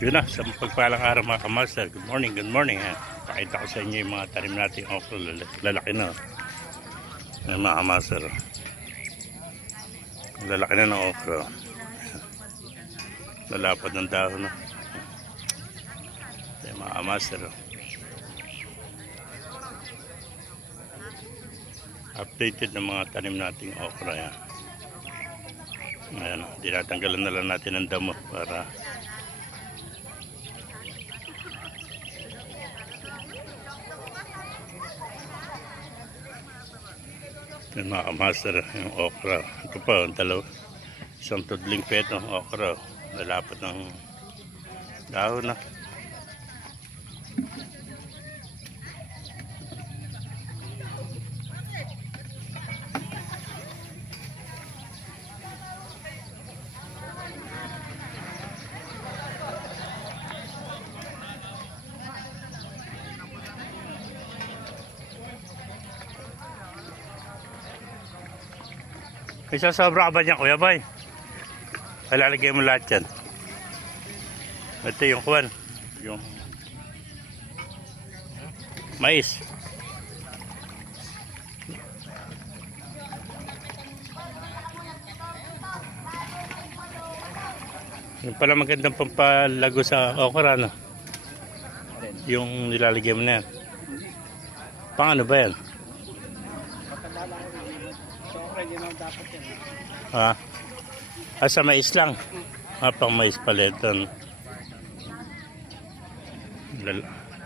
Yun na, sa pagpalang araw mga kamaster. Good morning, good morning. Ha? Pakita ko sa inyo yung mga tanim natin okra. Lalaki na. Ayan mga kamaster. Lalaki na ng okra. Lalapad ng dahon na. Ayan mga kamaster. Updated ng mga tanim nating okra. Yan. Ayan, dinatanggalan na lang natin ang damo para yung mga master yung okra. Ito pa, ang dalaw. Isang tudling peto ng okra. Lalapot ng dahon na. Isa sobra ka ba niya, Kuya Boy? Palalagay mo lahat yan. Ito yung kuwan. Yung mais. Yung pala magandang pampalago sa okra, no? Yung nilalagay mo na yan. Pang ano ba yan? Ha? Sa mais lang. Pang mais pala ito.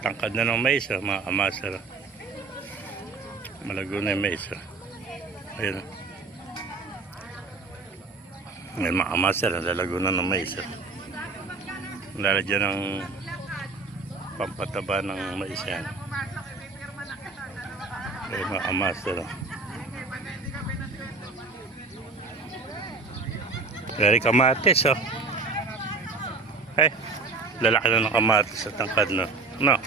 Tangkad na ng mais, mga kamasar. Malago na yung mais. Ayun. May mga kamasar, lalago na ng mais. Lalagyan ng pampataba ng mais yan. Ayun mga kamasar. Dari kamatis, oh. Eh, lalaki na ng kamatis sa tangkad, no? No.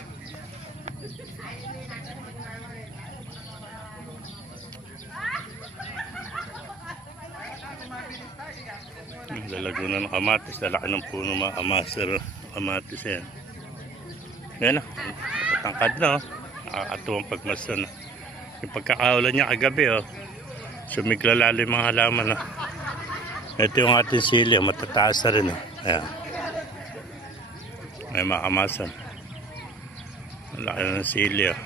Lalago na ng kamatis. Lalaki ng puno mga kamaster. Kamatis yan. Yan, oh. Tangkad na, oh. Nakakatuwang pagmasdan, oh. Yung pagkakaulan niya kagabi, oh. Sumiglalalo yung mga halaman, oh. Ito yung ating silya, matataas na rin. Ayan. May makamasan. Malaki na ng silya.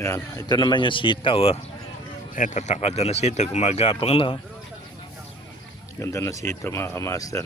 Ayan. Ito naman yung sitaw. Ayan, tatakad na sitaw. Gumagapang na. Ganda na sitaw mga kamaster.